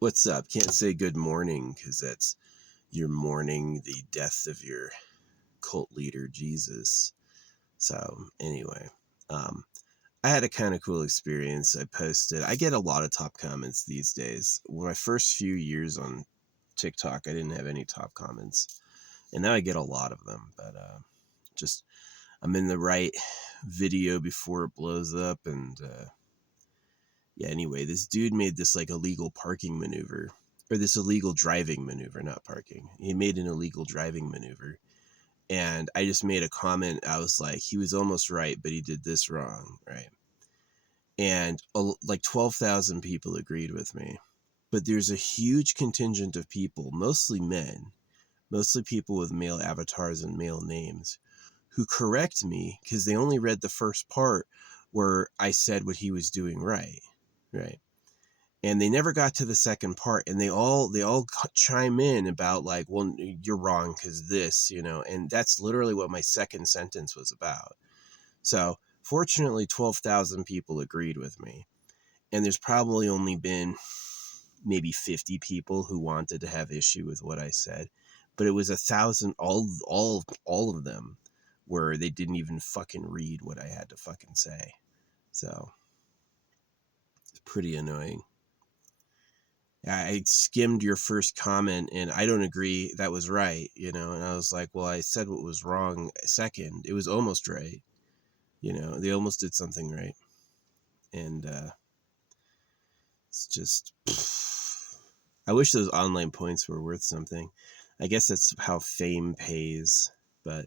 What's up? Can't say good morning because that's you're mourning the death of your cult leader, Jesus. So, anyway, um, I had a kind of cool experience. I get a lot of top comments these days. My first few years on TikTok, I didn't have any top comments. And now I get a lot of them. But just, I'm in the right video before it blows up. And yeah, anyway, this dude made this like illegal parking maneuver, or this illegal driving maneuver, not parking. He made an illegal driving maneuver. And I just made a comment. I was like, he was almost right, but he did this wrong, right? And like 12,000 people agreed with me. But there's a huge contingent of people, mostly men, mostly people with male avatars and male names, who correct me because they only read the first part where I said what he was doing right, right? And they never got to the second part, and they all chime in about like, well, you're wrong because this, and that's literally what my second sentence was about. So fortunately 12,000 people agreed with me, and there's probably only been maybe 50 people who wanted to have issue with what I said, but it was 1,000, all of them where they didn't even fucking read what I had to fucking say. So it's pretty annoying. I skimmed your first comment and I don't agree that was right, and I was like, well, I said what was wrong second. It was almost right. They almost did something right. And it's just, I wish those online points were worth something. I guess that's how fame pays. But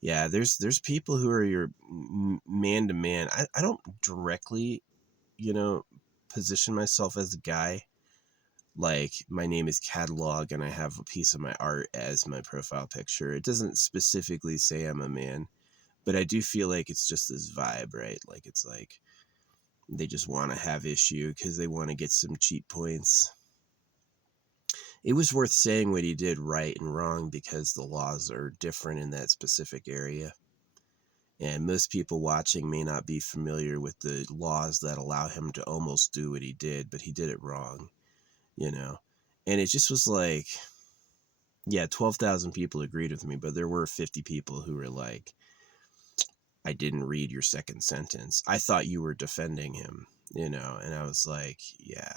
yeah, there's people who are your man to man. I don't directly, position myself as a guy. Like, my name is Catalog and I have a piece of my art as my profile picture. It doesn't specifically say I'm a man, but I do feel like it's just this vibe, right? Like, it's like they just want to have issue because they want to get some cheap points. It was worth saying what he did right and wrong because the laws are different in that specific area. And most people watching may not be familiar with the laws that allow him to almost do what he did, but he did it wrong, And it just was like, yeah, 12,000 people agreed with me, but there were 50 people who were like, I didn't read your second sentence. I thought you were defending him, and I was like, yeah,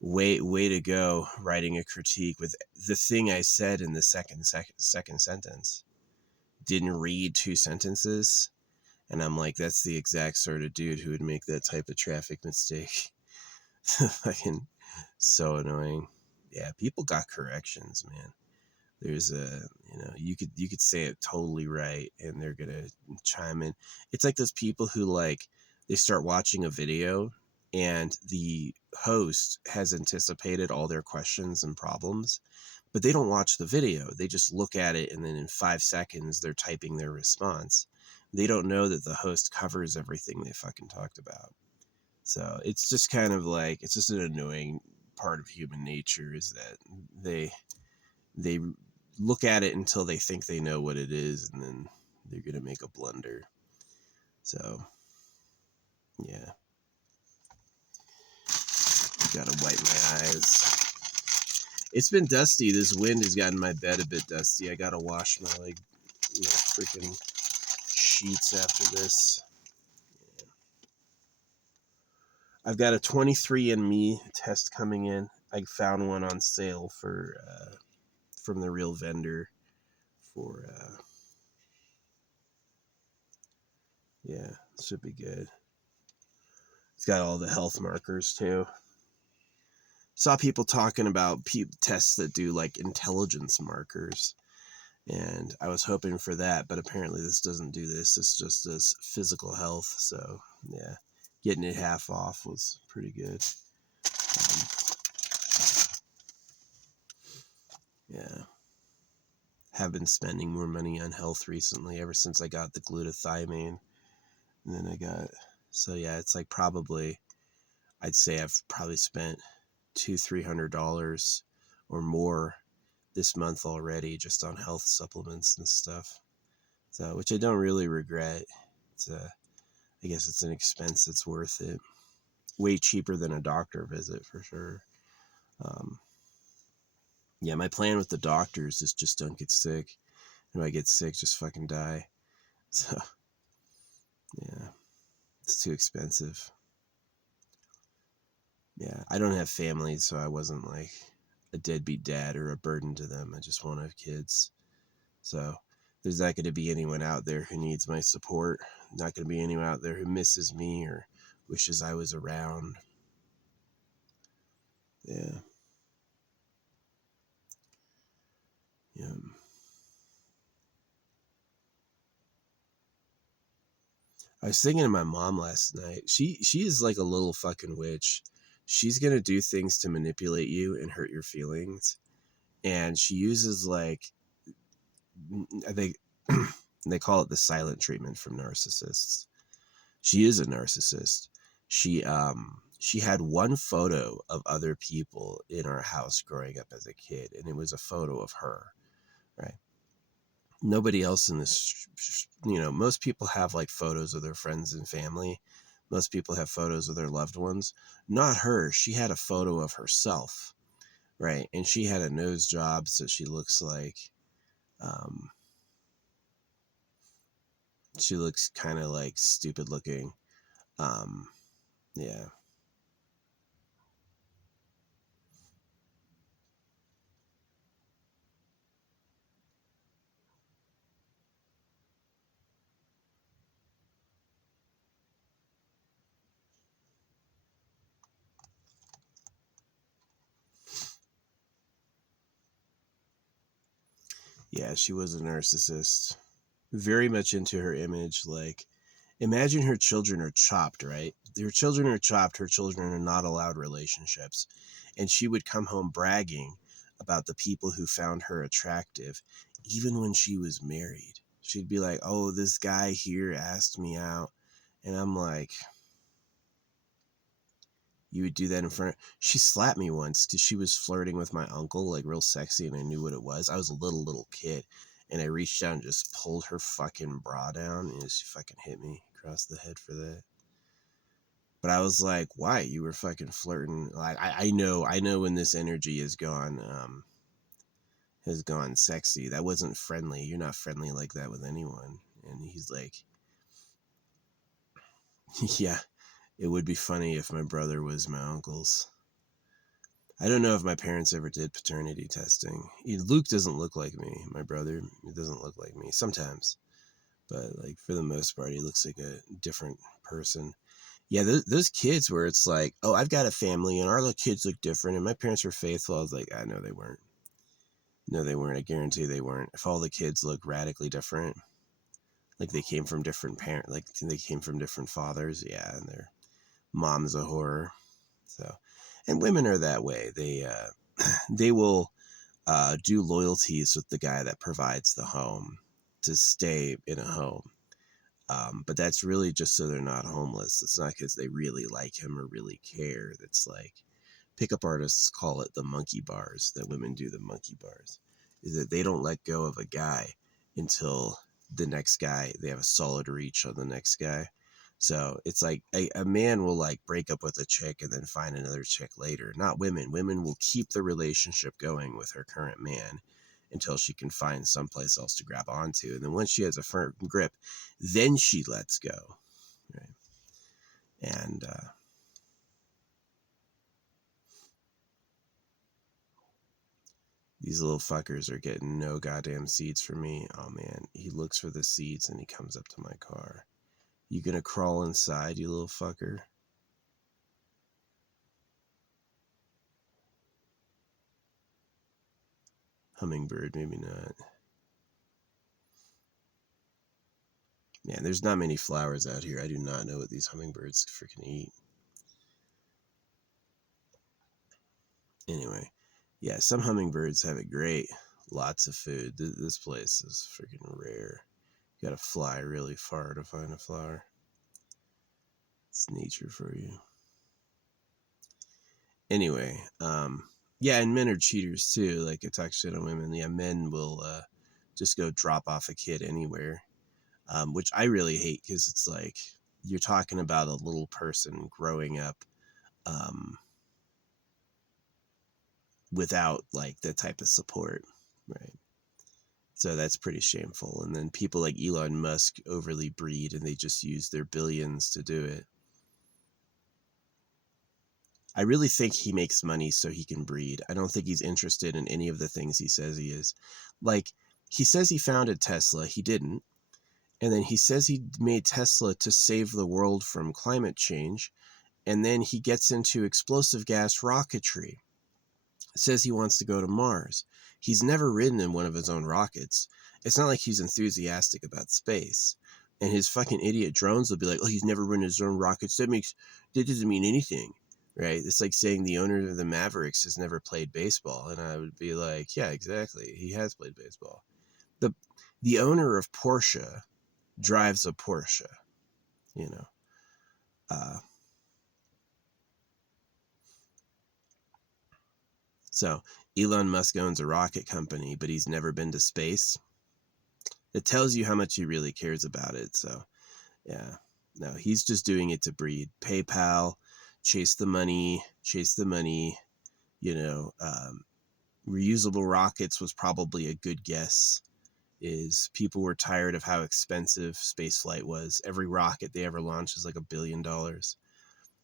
way to go writing a critique with the thing I said in the second sentence. Didn't read two sentences. And I'm like, that's the exact sort of dude who would make that type of traffic mistake. Fucking so annoying. Yeah, people got corrections, man. There's you could say it totally right and they're gonna chime in. It's like those people who, like, they start watching a video and the host has anticipated all their questions and problems, but they don't watch the video. They just look at it and then in 5 seconds they're typing their response. They don't know that the host covers everything they fucking talked about. So it's just kind of like, it's just an annoying part of human nature, is that they look at it until they think they know what it is, and then they're going to make a blunder. So, yeah. Gotta wipe my eyes. It's been dusty. This wind has gotten my bed a bit dusty. I gotta wash my, freaking sheets after this. Yeah. I've got a 23andMe test coming in. I found one on sale from the real vendor for, yeah, should be good. It's got all the health markers too. Saw people talking about tests that do like intelligence markers, and I was hoping for that, but apparently this doesn't do this. This just does physical health. So yeah, getting it half off was pretty good. Yeah, have been spending more money on health recently ever since I got the glutathione, and then so yeah, it's like probably, I'd say I've probably spent $200-300 or more this month already just on health supplements and stuff. So, which I don't really regret. It's I guess it's an expense that's worth it. Way cheaper than a doctor visit for sure. Um, yeah, my plan with the doctors is just don't get sick. And if I get sick, just fucking die. So, yeah, it's too expensive. Yeah, I don't have family, so I wasn't like a deadbeat dad or a burden to them. I just want to have kids. So, there's not going to be anyone out there who needs my support. Not going to be anyone out there who misses me or wishes I was around. Yeah. Yeah. I was thinking of my mom last night. She is like a little fucking witch. She's gonna do things to manipulate you and hurt your feelings. And she uses like I think they call it the silent treatment from narcissists. She is a narcissist. She had one photo of other people in our house growing up as a kid, and it was a photo of her, right? Nobody else in this, most people have like photos of their friends and family. Most people have photos of their loved ones. Not her. She had a photo of herself, right? And she had a nose job, so um, she looks kind of like stupid looking. Um, yeah. Yeah, she was a narcissist. Very much into her image. Like, imagine her children are chopped, right? Her children are chopped. Her children are not allowed relationships. And she would come home bragging about the people who found her attractive, even when she was married. She'd be like, oh, this guy here asked me out. And I'm like, you would do that in front of... She slapped me once because she was flirting with my uncle, like real sexy, and I knew what it was. I was a little kid, and I reached out and just pulled her fucking bra down, and she fucking hit me across the head for that. But I was like, why? You were fucking flirting. Like, I know when this energy has gone sexy. That wasn't friendly. You're not friendly like that with anyone. And he's like, yeah, it would be funny if my brother was my uncle's. I don't know if my parents ever did paternity testing. Luke doesn't look like me. My brother, he doesn't look like me sometimes, but like for the most part, he looks like a different person. Yeah, those kids where it's like, oh, I've got a family and our little kids look different, and my parents were faithful. I was like, I know they weren't. No, they weren't. I guarantee they weren't. If all the kids look radically different, like they came from different parents, like they came from different fathers, yeah, and their mom's a horror. So, and women are that way. They will do loyalties with the guy that provides the home to stay in a home. But that's really just so they're not homeless. It's not because they really like him or really care. That's like pickup artists call it the monkey bars, that women do the monkey bars, is that they don't let go of a guy until the next guy, they have a solid reach on the next guy. So it's like a man will like break up with a chick and then find another chick later. Not women. Women will keep the relationship going with her current man until she can find someplace else to grab onto. And then once she has a firm grip, then she lets go. Right. And these little fuckers are getting no goddamn seeds from me. Oh man, he looks for the seeds and he comes up to my car. You gonna crawl inside, you little fucker? Hummingbird, maybe not. Man, there's not many flowers out here. I do not know what these hummingbirds freaking eat. Anyway, yeah, some hummingbirds have it great. Lots of food. This place is freaking rare. You gotta fly really far to find a flower. It's nature for you. Anyway, yeah, and men are cheaters too. Like I talk shit on women. Yeah, men will just go drop off a kid anywhere, which I really hate because it's like you're talking about a little person growing up, um, without like that type of support, right? So that's pretty shameful. And then people like Elon Musk overly breed and they just use their billions to do it. I really think he makes money so he can breed. I don't think he's interested in any of the things he says he is. Like, he says he founded Tesla. He didn't. And then he says he made Tesla to save the world from climate change. And then he gets into explosive gas rocketry. Says he wants to go to Mars. He's never ridden in one of his own rockets. It's not like he's enthusiastic about space. And his fucking idiot drones will be like, oh, he's never ridden his own rockets. That doesn't mean anything, right? It's like saying the owner of the Mavericks has never played baseball. And I would be like, yeah, exactly. He has played baseball. The owner of Porsche drives a Porsche, you know. So Elon Musk owns a rocket company, but he's never been to space. It tells you how much he really cares about it. So, yeah, no, he's just doing it to breed. PayPal, chase the money. You know, reusable rockets was probably a good guess. Is people were tired of how expensive spaceflight was. Every rocket they ever launched is like $1 billion.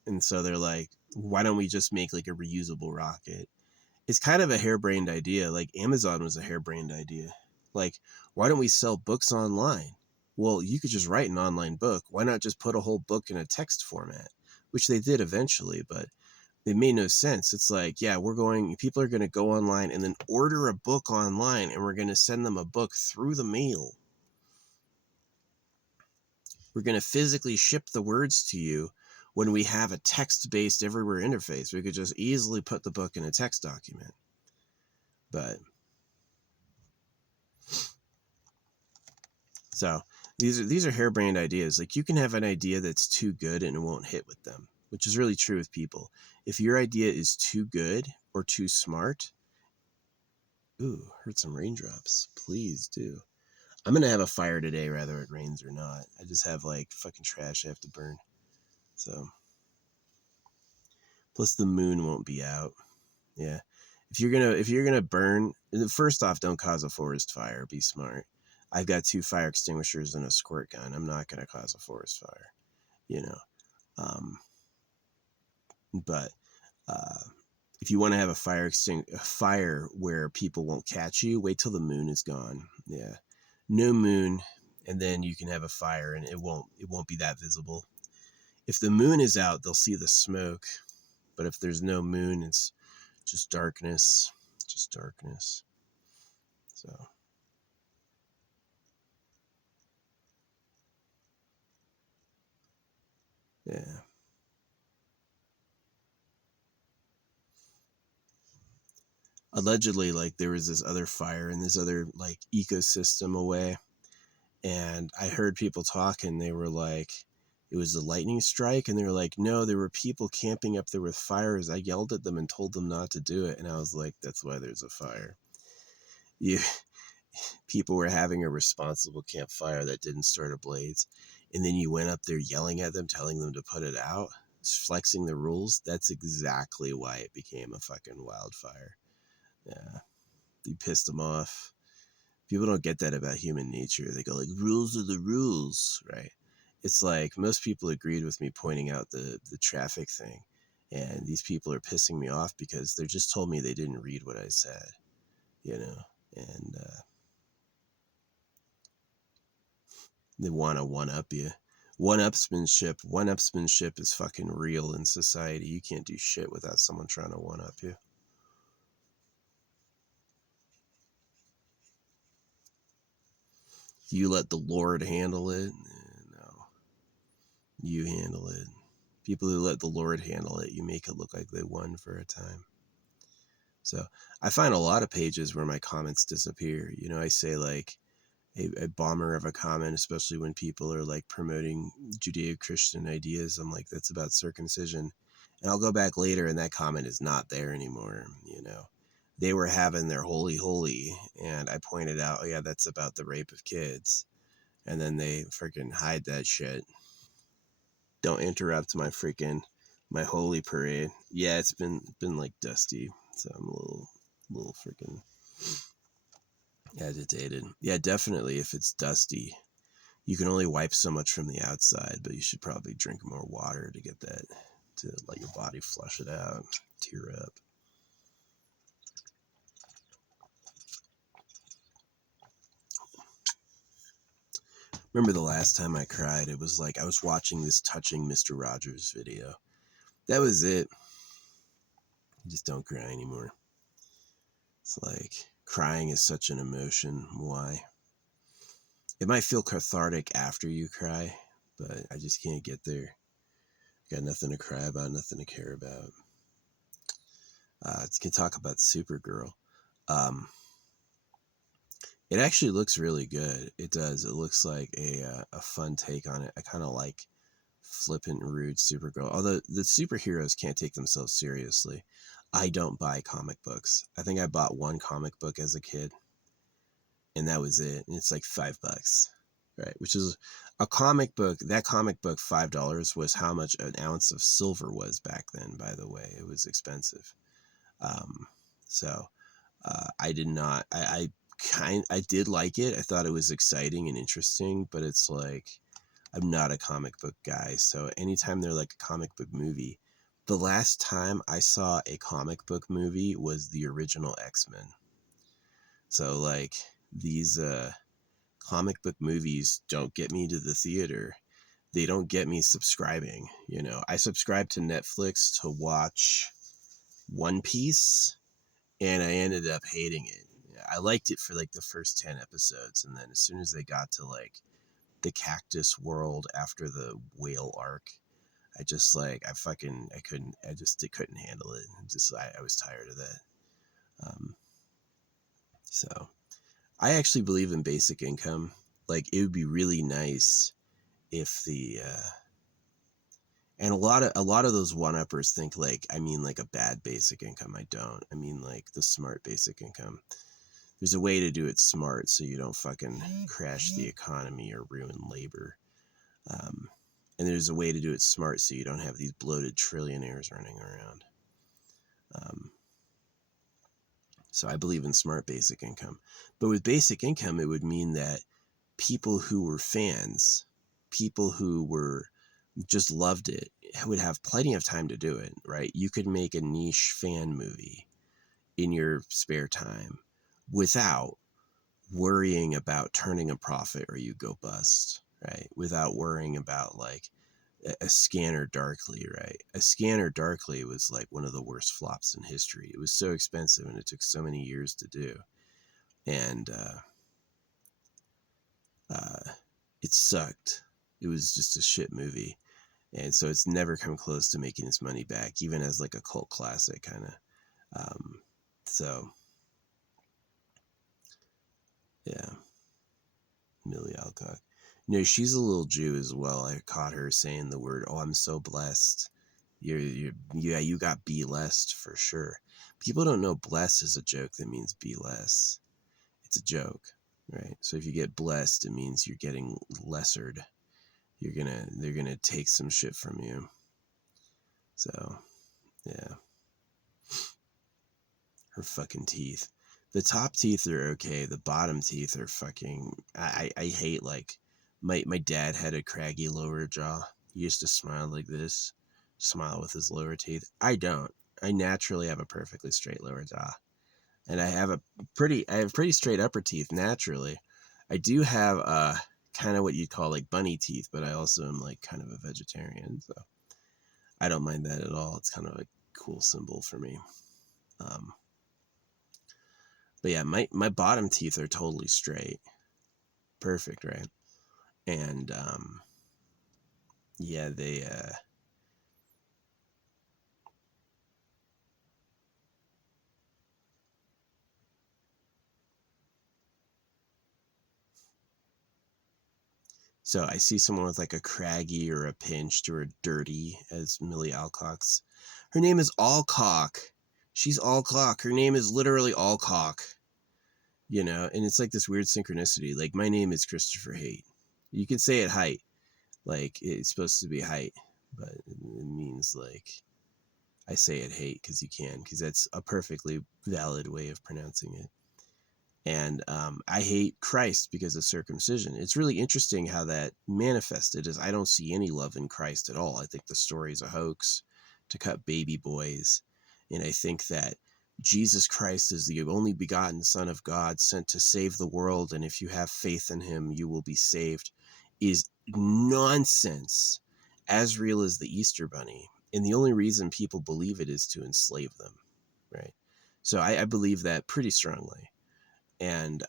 And so they're like, why don't we just make like a reusable rocket? It's kind of a harebrained idea. Like Amazon was a harebrained idea. Like, why don't we sell books online? Well, you could just write an online book. Why not just put a whole book in a text format? Which they did eventually, but it made no sense. It's like, yeah, people are going to go online and then order a book online and we're going to send them a book through the mail. We're going to physically ship the words to you when we have a text-based everywhere interface. We could just easily put the book in a text document. But so these are harebrained ideas. Like, you can have an idea that's too good and it won't hit with them, which is really true with people. If your idea is too good or too smart, ooh, heard some raindrops. Please do. I'm gonna have a fire today, whether it rains or not. I just have like fucking trash I have to burn. So, plus the moon won't be out. Yeah. If you're gonna burn, first off, don't cause a forest fire. Be smart. I've got 2 fire extinguishers and a squirt gun. I'm not gonna cause a forest fire, you know. But if you want to have a fire where people won't catch you, wait till the moon is gone. Yeah, no moon, and then you can have a fire, and it won't be that visible. If the moon is out, they'll see the smoke, but if there's no moon, it's just darkness, So, yeah. Allegedly, like, there was this other fire in this other like ecosystem away, and I heard people talking. They were like, it was a lightning strike, and they were like, no, there were people camping up there with fires. I yelled at them and told them not to do it, and I was like, that's why there's a fire. You People were having a responsible campfire that didn't start a blaze, and then you went up there yelling at them, telling them to put it out, flexing the rules. That's exactly why it became a fucking wildfire. Yeah, you pissed them off. People don't get that about human nature. They go like, rules are the rules, right? It's like most people agreed with me pointing out the traffic thing, and these people are pissing me off because they just told me they didn't read what I said, you know, and they want to one up you. One-upsmanship is fucking real in society. You can't do shit without someone trying to one up you. You let the Lord handle it. No, you handle it. People who let the Lord handle it, you make it look like they won for a time. So I find a lot of pages where my comments disappear. You know, I say like a bomber of a comment, especially when people are like promoting Judeo-Christian ideas. I'm like, that's about circumcision. And I'll go back later and that comment is not there anymore. You know, they were having their holy holy, and I pointed out, oh yeah, that's about the rape of kids. And then they freaking hide that shit. Don't interrupt my holy parade. Yeah, it's been like dusty, so I'm a little little freaking agitated. Yeah, definitely. If it's dusty, you can only wipe so much from the outside, but you should probably drink more water to get that, to let your body flush it out, tear up. Remember the last time I cried? It was like I was watching this touching Mr. Rogers video. That was it. I just don't cry anymore. It's like crying is such an emotion. Why? It might feel cathartic after you cry, but I just can't get there. Got nothing to cry about, nothing to care about. Can talk about Supergirl. It actually looks really good. It does. It looks like a fun take on it. I kind of like flippant, rude Supergirl. Although the superheroes can't take themselves seriously. I don't buy comic books. I think I bought one comic book as a kid, and that was it. And it's like $5, right? Which is a comic book. That comic book, $5, was how much an ounce of silver was back then. By the way, it was expensive. So I did not. I did like it. I thought it was exciting and interesting, but it's like I'm not a comic book guy. So anytime they're like a comic book movie, the last time I saw a comic book movie was the original X-Men. So like these comic book movies don't get me to the theater. They don't get me subscribing. You know, I subscribed to Netflix to watch One Piece, and I ended up hating it. I liked it for like the first 10 episodes, and then as soon as they got to like the cactus world after the whale arc, I just like I couldn't handle it. I was tired of that. So I actually believe in basic income. Like it would be really nice if the and a lot of those one-uppers think like I mean like a bad basic income. I don't. I mean like the smart basic income. There's a way to do it smart so you don't fucking crash the economy or ruin labor. And there's a way to do it smart so you don't have these bloated trillionaires running around. So I believe in smart basic income. But with basic income, it would mean that people who were fans, people who were just loved it, would have plenty of time to do it, right? You could make a niche fan movie in your spare time without worrying about turning a profit or you go bust, right? Without worrying about like a Scanner Darkly, right? A Scanner Darkly was like one of the worst flops in history. It was so expensive and it took so many years to do. And it sucked. It was just a shit movie. And so it's never come close to making its money back, even as like a cult classic kind of. So, yeah. Millie Alcock. No, she's a little Jew as well. I caught her saying the word, "Oh, I'm so blessed." You got be blessed for sure. People don't know blessed is a joke that means be less. It's a joke, right? So if you get blessed, it means you're getting lessered. They're gonna take some shit from you. So, yeah. Her fucking teeth. The top teeth are okay. The bottom teeth are fucking. I hate like my dad had a craggy lower jaw. He used to smile like this, smile with his lower teeth. I don't. I naturally have a perfectly straight lower jaw, and I have pretty straight upper teeth naturally. I do have kind of what you'd call like bunny teeth, but I also am like kind of a vegetarian, so I don't mind that at all. It's kind of a cool symbol for me. But yeah, my bottom teeth are totally straight. Perfect, right? And yeah, they so I see someone with like a craggy or a pinched or a dirty, as Millie Alcock's. Her name is Alcock. She's Alcock. Her name is literally Alcock. You know, and it's like this weird synchronicity. Like my name is Christopher Haight. You can say it height. Like it's supposed to be height, but it means like I say it hate because you can, because that's a perfectly valid way of pronouncing it. And I hate Christ because of circumcision. It's really interesting how that manifested. Is I don't see any love in Christ at all. I think the story is a hoax to cut baby boys, and I think that Jesus Christ is the only begotten Son of God, sent to save the world, and if you have faith in him, you will be saved, is nonsense, as real as the Easter Bunny. And the only reason people believe it is to enslave them, right? So I believe that pretty strongly. And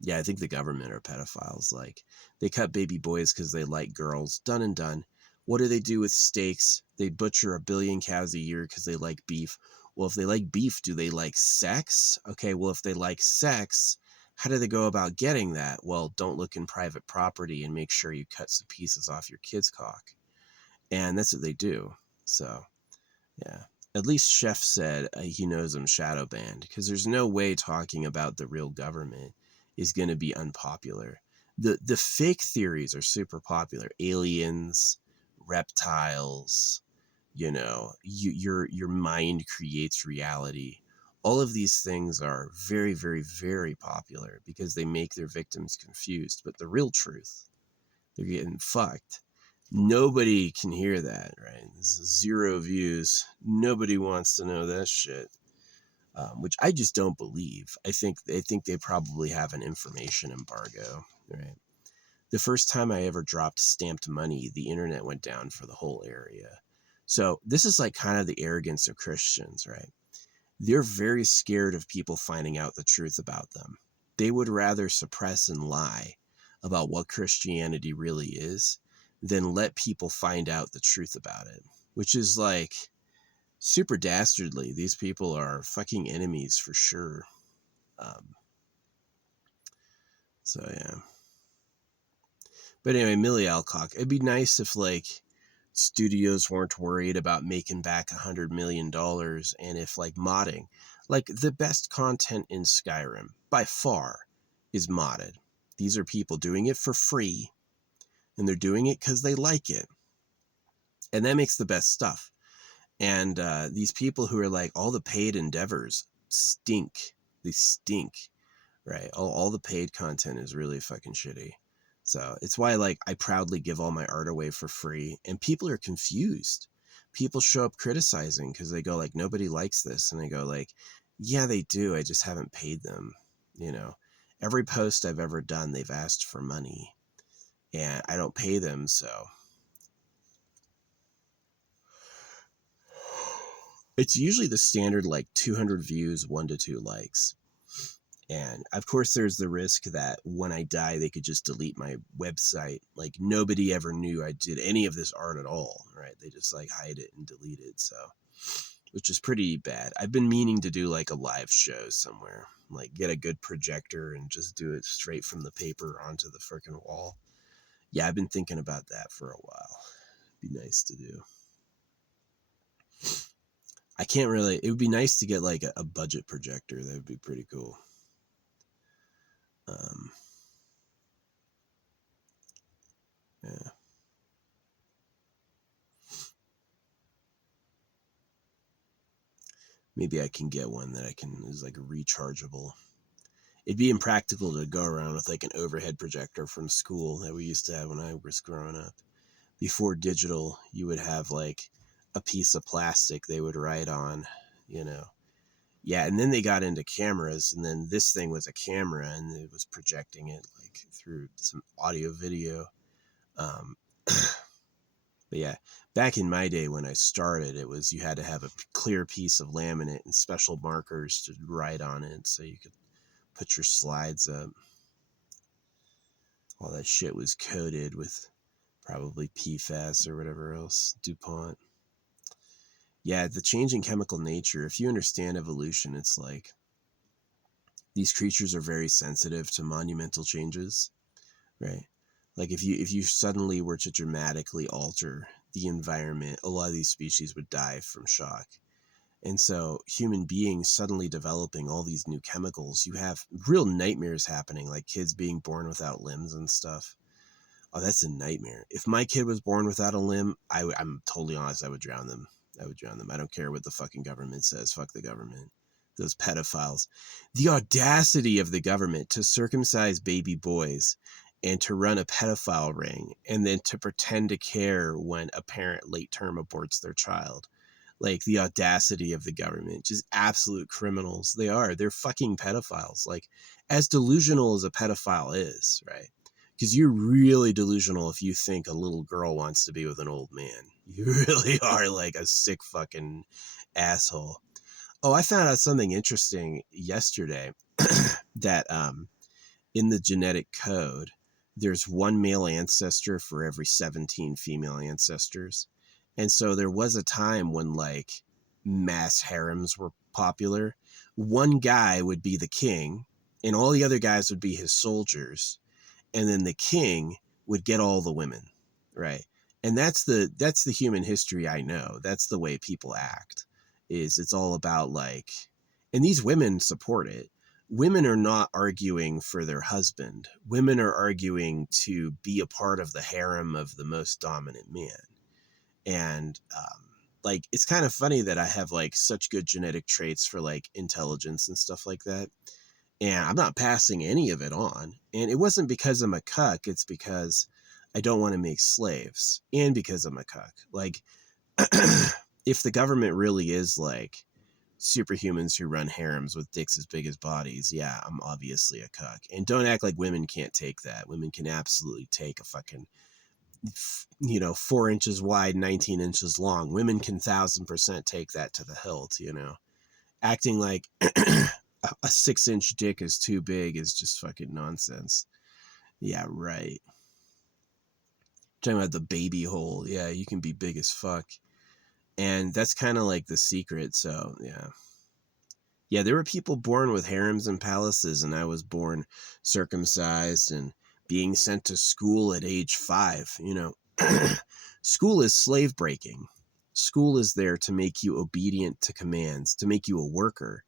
yeah, I think the government are pedophiles. Like, they cut baby boys because they like girls. Done and done. What do they do with steaks? They butcher 1 billion cows a year because they like beef. Well, if they like beef, do they like sex? Okay, well, if they like sex, how do they go about getting that? Well, don't look in private property and make sure you cut some pieces off your kid's cock. And that's what they do. So, yeah. At least Chef said he knows I'm shadow banned, because there's no way talking about the real government is going to be unpopular. The fake theories are super popular. Aliens, reptiles, your mind creates reality. All of these things are very, very, very popular because they make their victims confused. But the real truth, they're getting fucked. Nobody can hear that, right? This is 0 views. Nobody wants to know that shit, which I just don't believe. I think they probably have an information embargo, right? The first time I ever dropped stamped money, the internet went down for the whole area. So this is like kind of the arrogance of Christians, right? They're very scared of people finding out the truth about them. They would rather suppress and lie about what Christianity really is than let people find out the truth about it, which is like super dastardly. These people are fucking enemies for sure. So yeah. But anyway, Millie Alcock, it'd be nice if like studios weren't worried about making back $100 million, and if like modding, like the best content in Skyrim by far is modded. These are people doing it for free, and they're doing it because they like it, and that makes the best stuff. And these people who are like, all the paid endeavors stink. They stink, right? All the paid content is really fucking shitty. So it's why, like, I proudly give all my art away for free, and people are confused. People show up criticizing because they go like, nobody likes this, and I go like, yeah, they do. I just haven't paid them. Every post I've ever done, they've asked for money, and I don't pay them. So it's usually the standard like 200 views, 1 to 2 likes. And of course, there's the risk that when I die, they could just delete my website. Like, nobody ever knew I did any of this art at all, right? They just like hide it and delete it. So, which is pretty bad. I've been meaning to do like a live show somewhere, like get a good projector and just do it straight from the paper onto the freaking wall. Yeah, I've been thinking about that for a while. It'd be nice to do. I can't really, it would be nice to get like a budget projector. That would be pretty cool. Yeah. Maybe I can get one that is like rechargeable. It'd be impractical to go around with like an overhead projector from school that we used to have when I was growing up. Before digital, you would have like a piece of plastic they would write on, you know. Yeah, and then they got into cameras, and then this thing was a camera, and it was projecting it like through some audio video. But yeah, back in my day when I started, it was you had to have a clear piece of laminate and special markers to write on it so you could put your slides up. All that shit was coated with probably PFAS or whatever else, DuPont. Yeah, the changing chemical nature, if you understand evolution, it's like these creatures are very sensitive to monumental changes, right? Like if you suddenly were to dramatically alter the environment, a lot of these species would die from shock. And so human beings suddenly developing all these new chemicals, you have real nightmares happening, like kids being born without limbs and stuff. Oh, that's a nightmare. If my kid was born without a limb, I'm totally honest, I would drown them. I would drown them. I don't care what the fucking government says. Fuck the government. Those pedophiles. The audacity of the government to circumcise baby boys and to run a pedophile ring and then to pretend to care when a parent late term aborts their child. Like, the audacity of the government, just absolute criminals. They are. They're fucking pedophiles. Like, as delusional as a pedophile is, right? Because you're really delusional if you think a little girl wants to be with an old man. You really are like a sick fucking asshole. Oh, I found out something interesting yesterday that in the genetic code, there's one male ancestor for every 17 female ancestors. And so there was a time when like mass harems were popular. One guy would be the king, and all the other guys would be his soldiers, and then the king would get all the women, right? And that's the human history I know. That's the way people act. Is it's all about like, and these women support it. Women are not arguing for their husband. Women are arguing to be a part of the harem of the most dominant man. And like, it's kind of funny that I have like such good genetic traits for like intelligence and stuff like that, and I'm not passing any of it on. And it wasn't because I'm a cuck. It's because I don't want to make slaves, and because I'm a cuck. Like, if the government really is like superhumans who run harems with dicks as big as bodies, yeah, I'm obviously a cuck. And don't act like women can't take that. Women can absolutely take a fucking, 4 inches wide, 19 inches long. Women can 1,000% take that to the hilt. Acting like a 6-inch dick is too big is just fucking nonsense. Yeah, right. Talking about the baby hole. Yeah, you can be big as fuck. And that's kind of like the secret. So, yeah. Yeah, there were people born with harems and palaces, and I was born circumcised and being sent to school at age 5. School is slave breaking. School is there to make you obedient to commands, to make you a worker.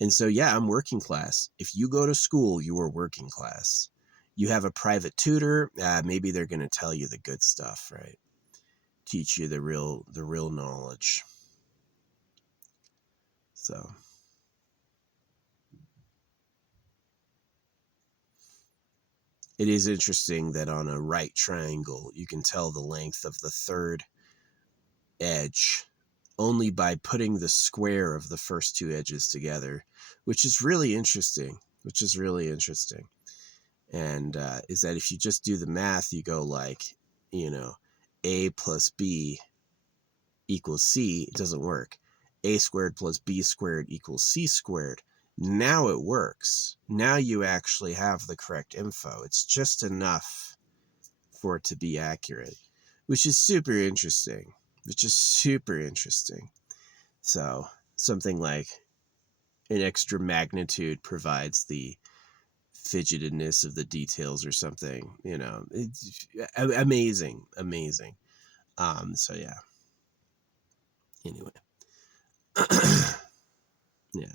And so, yeah, I'm working class. If you go to school, you are working class. You have a private tutor, maybe they're going to tell you the good stuff, right? Teach you the real knowledge. So, it is interesting that on a right triangle, you can tell the length of the third edge only by putting the square of the first 2 edges together, which is really interesting. And is that if you just do the math, you go like, A plus B equals C. It doesn't work. A squared plus B squared equals C squared. Now it works. Now you actually have the correct info. It's just enough for it to be accurate, which is super interesting. So something like an extra magnitude provides the fidgetedness of the details or something. It's amazing. So yeah. Anyway. Yeah.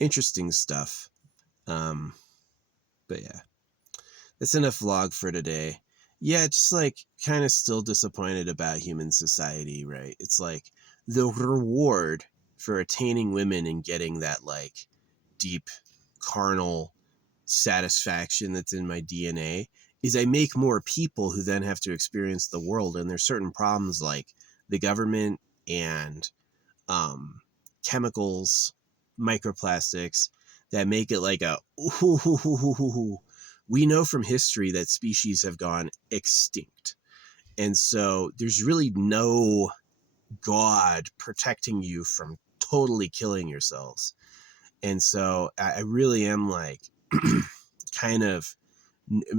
Interesting stuff. But yeah. That's enough vlog for today. Yeah, just like kind of still disappointed about human society, right? It's like the reward for attaining women and getting that like deep carnal satisfaction that's in my DNA is I make more people who then have to experience the world. And there's certain problems like the government and chemicals, microplastics that make it like we know from history that species have gone extinct. And so there's really no God protecting you from totally killing yourselves. And so I really am like kind of,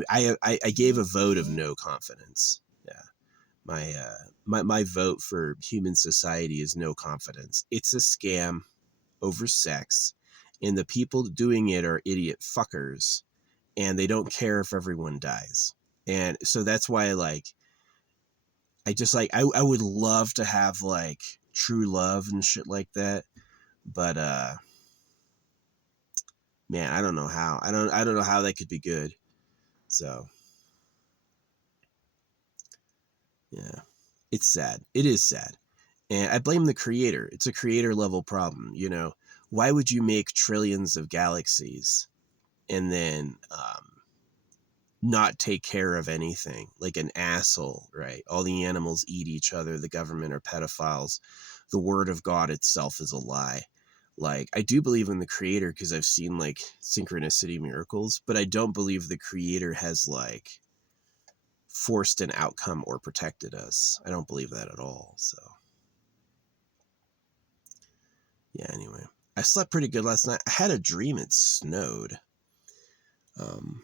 I gave a vote of no confidence. Yeah. My vote for human society is no confidence. It's a scam over sex, and the people doing it are idiot fuckers, and they don't care if everyone dies. And so that's why like I just like I would love to have like true love and shit like that, but man, I don't know how. I don't know how that could be good. So, yeah, it's sad. It is sad. And I blame the creator. It's a creator level problem. You know, why would you make trillions of galaxies and then not take care of anything? Like an asshole, right? All the animals eat each other. The government are pedophiles. The word of God itself is a lie. Like, I do believe in the creator because I've seen like synchronicity miracles, but I don't believe the creator has like forced an outcome or protected us. I don't believe that at all. So, yeah, anyway. I slept pretty good last night. I had a dream it snowed. Um,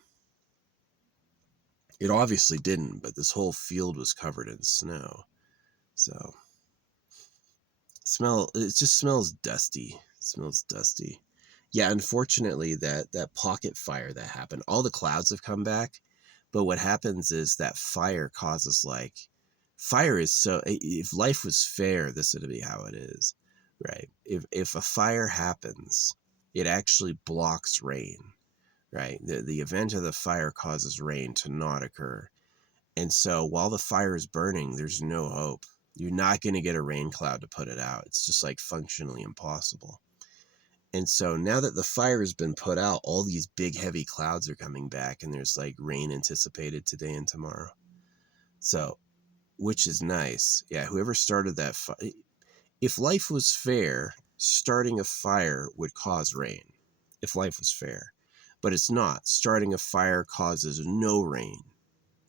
it obviously didn't, but this whole field was covered in snow. So, it just smells dusty. It smells dusty. Yeah, unfortunately that pocket fire that happened, all the clouds have come back, but what happens is that fire causes like fire is so if life was fair, this would be how it is, right? If a fire happens, it actually blocks rain, right? The event of the fire causes rain to not occur. And so while the fire is burning, there's no hope. You're not going to get a rain cloud to put it out. It's just like functionally impossible. And so now that the fire has been put out, all these big heavy clouds are coming back, and there's like rain anticipated today and tomorrow. So, which is nice. Yeah, whoever started that if life was fair, starting a fire would cause rain. If life was fair. But it's not. Starting a fire causes no rain,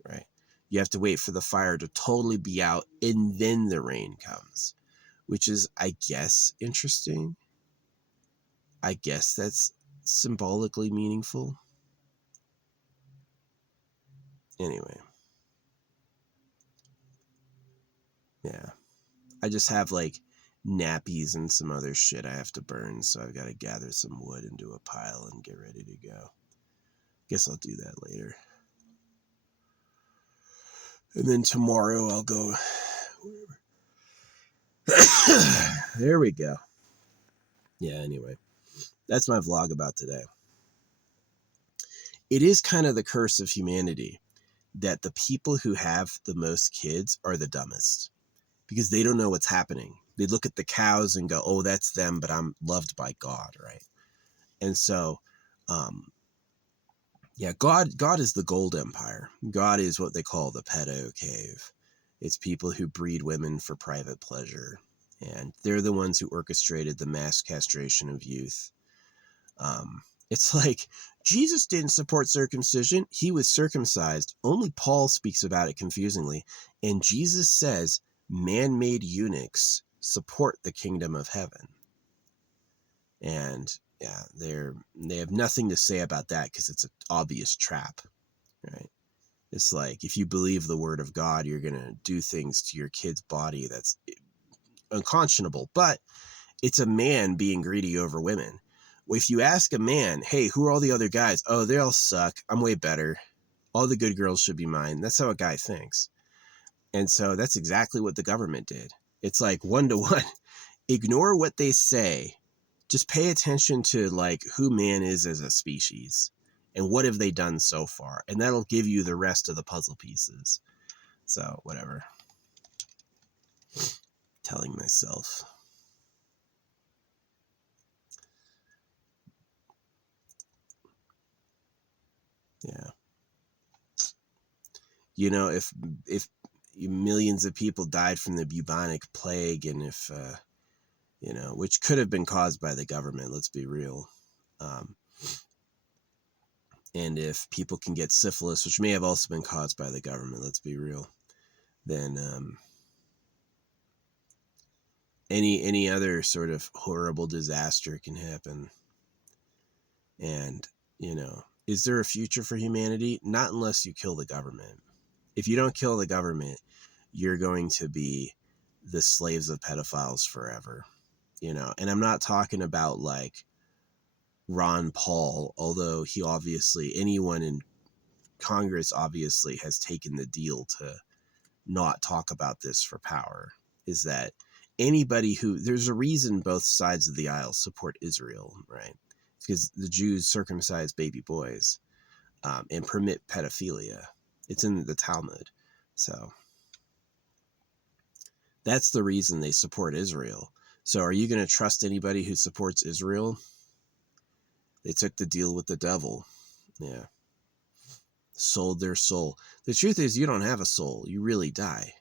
right? You have to wait for the fire to totally be out and then the rain comes, which is, I guess, interesting. I guess that's symbolically meaningful. Anyway, yeah. I just have like nappies and some other shit I have to burn, so I've got to gather some wood and do a pile and get ready to go. Guess I'll do that later. And then tomorrow I'll go. There we go. Yeah, anyway. That's my vlog about today. It is kind of the curse of humanity that the people who have the most kids are the dumbest because they don't know what's happening. They look at the cows and go, oh, that's them, but I'm loved by God, right? And so, yeah, God is the gold empire. God is what they call the pedo cave. It's people who breed women for private pleasure. And they're the ones who orchestrated the mass castration of youth. It's like Jesus didn't support circumcision. He was circumcised. Only Paul speaks about it confusingly. And Jesus says man-made eunuchs support the kingdom of heaven. And yeah, they have nothing to say about that because it's an obvious trap, right? It's like if you believe the word of God, you're going to do things to your kid's body that's unconscionable. But it's a man being greedy over women. If you ask a man, hey, who are all the other guys? Oh, they all suck. I'm way better. All the good girls should be mine. That's how a guy thinks. And so that's exactly what the government did. It's like 1-to-1. Ignore what they say. Just pay attention to like who man is as a species and what have they done so far. And that'll give you the rest of the puzzle pieces. So whatever. Telling myself. Yeah. You know, if millions of people died from the bubonic plague, and if you know, which could have been caused by the government, let's be real, and if people can get syphilis, which may have also been caused by the government, let's be real, then any other sort of horrible disaster can happen. And you know, is there a future for humanity? Not unless you kill the government. If you don't kill the government, you're going to be the slaves of pedophiles forever, you know. And I'm not talking about like Ron Paul, although he obviously, anyone in Congress obviously has taken the deal to not talk about this for power, is that anybody who, there's a reason both sides of the aisle support Israel, right? Because the Jews circumcise baby boys. and permit pedophilia. It's in the Talmud. So that's the reason they support Israel. So are you going to trust anybody who supports Israel? They took the deal with the devil. Yeah. Sold their soul. The truth is, you don't have a soul. You really die.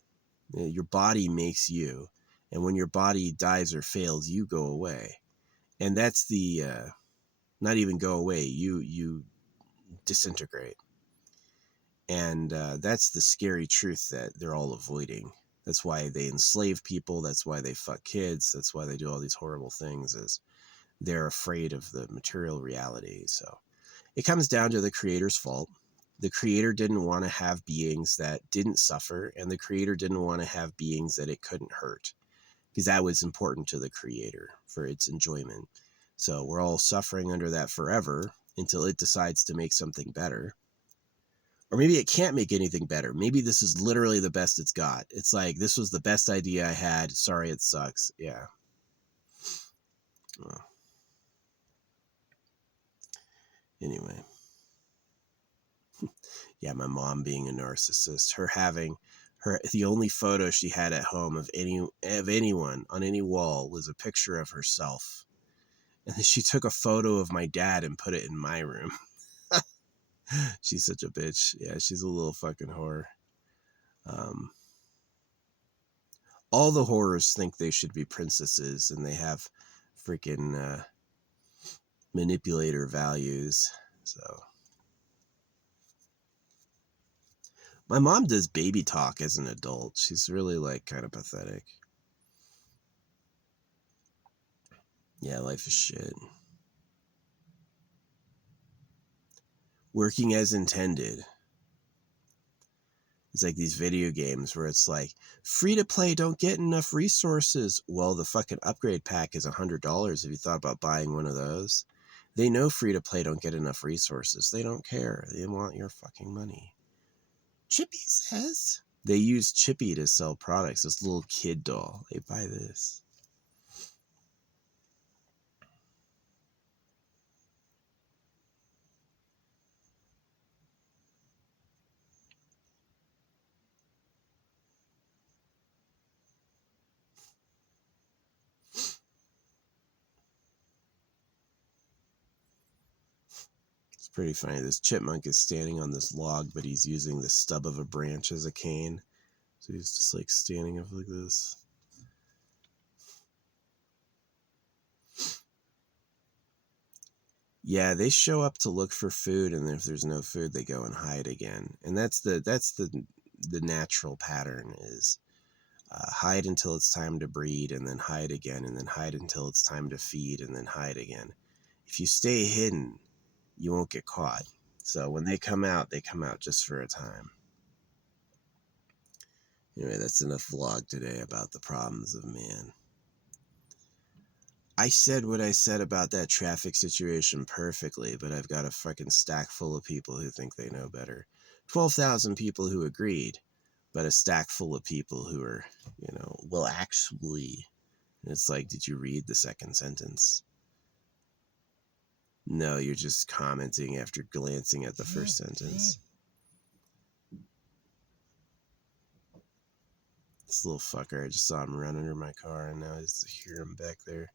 Your body makes you. And when your body dies or fails, you go away. And that's the, not even go away, you disintegrate. And that's the scary truth that they're all avoiding. That's why they enslave people. That's why they fuck kids. That's why they do all these horrible things, is they're afraid of the material reality. So it comes down to the creator's fault. The creator didn't want to have beings that didn't suffer, and the creator didn't want to have beings that it couldn't hurt, because that was important to the creator for its enjoyment. So we're all suffering under that forever until it decides to make something better. Or maybe it can't make anything better. Maybe this is literally the best it's got. It's like, this was the best idea I had. Sorry, it sucks. Yeah. Well, anyway. Yeah, my mom being a narcissist. The only photo she had at home of anyone on any wall was a picture of herself. And then she took a photo of my dad and put it in my room. She's such a bitch. Yeah, she's a little fucking whore. All the whores think they should be princesses, and they have freaking manipulator values. So my mom does baby talk as an adult. She's really like kind of pathetic. Yeah, life is shit. Working as intended. It's like these video games where it's like, free to play, don't get enough resources. Well, the fucking upgrade pack is $100 if you thought about buying one of those. They know free to play don't get enough resources. They don't care. They want your fucking money. Chippy says. They use Chippy to sell products. This little kid doll. They buy this. It's pretty funny. This chipmunk is standing on this log, but he's using the stub of a branch as a cane. So he's just like standing up like this. Yeah, they show up to look for food, and if there's no food, they go and hide again. And that's the natural pattern is hide until it's time to breed, and then hide again, and then hide until it's time to feed, and then hide again. If you stay hidden, you won't get caught. So when they come out just for a time. Anyway, that's enough vlog today about the problems of man. I said what I said about that traffic situation perfectly, but I've got a fucking stack full of people who think they know better. 12,000 people who agreed, but a stack full of people who are, well, actually. It's like, did you read the second sentence? No, you're just commenting after glancing at the first sentence. This little fucker, I just saw him run under my car, and now I just hear him back there.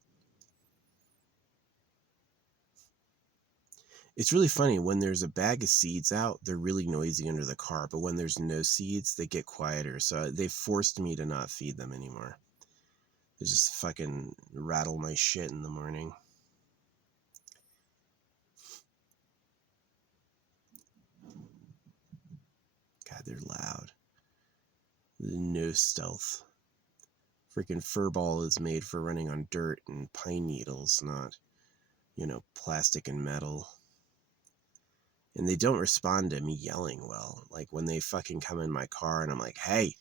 It's really funny, when there's a bag of seeds out, they're really noisy under the car, but when there's no seeds, they get quieter. So they forced me to not feed them anymore. They just fucking rattle my shit in the morning. God, they're loud. No stealth. Freaking furball is made for running on dirt and pine needles, not, plastic and metal. And they don't respond to me yelling well. Like when they fucking come in my car and I'm like, hey,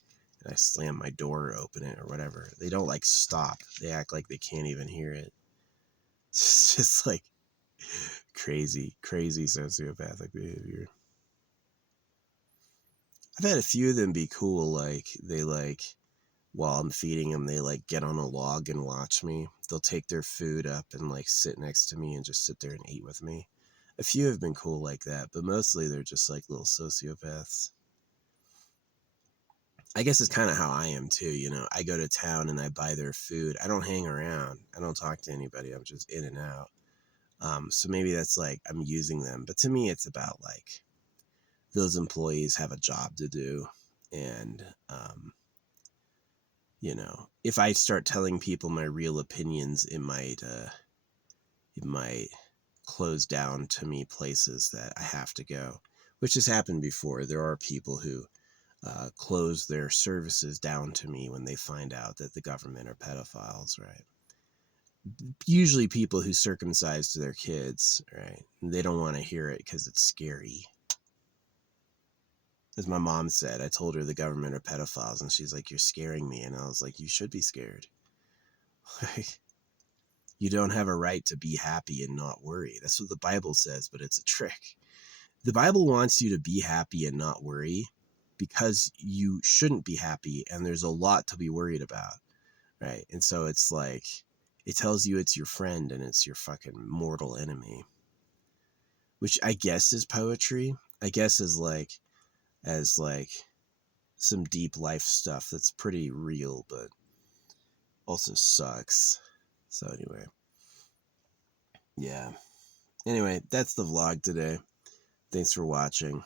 and I slam my door or open it or whatever, they don't like stop. They act like they can't even hear it. It's just like crazy sociopathic behavior. I've had a few of them be cool. Like they while I'm feeding them, they get on a log and watch me. They'll take their food up and sit next to me and just sit there and eat with me. A few have been cool like that, but mostly they're just like little sociopaths. I guess it's kind of how I am too. You know, I go to town and I buy their food. I don't hang around. I don't talk to anybody. I'm just in and out. So maybe that's like I'm using them. But to me, it's about like those employees have a job to do. And, you know, if I start telling people my real opinions, it might close down to me places that I have to go, which has happened before. There are people who close their services down to me when they find out that the government are pedophiles, right? Usually people who circumcise their kids, right? They don't want to hear it because it's scary. As my mom said, I told her the government are pedophiles, and she's like, "You're scaring me." And I was like, "You should be scared. You don't have a right to be happy and not worry." That's what the Bible says, but it's a trick. The Bible wants you to be happy and not worry because you shouldn't be happy, and there's a lot to be worried about, right? And so it's like, it tells you it's your friend and it's your fucking mortal enemy, which I guess is poetry. I guess is like, as like some deep life stuff that's pretty real, but also sucks. So anyway, yeah. Anyway, that's the vlog today. Thanks for watching.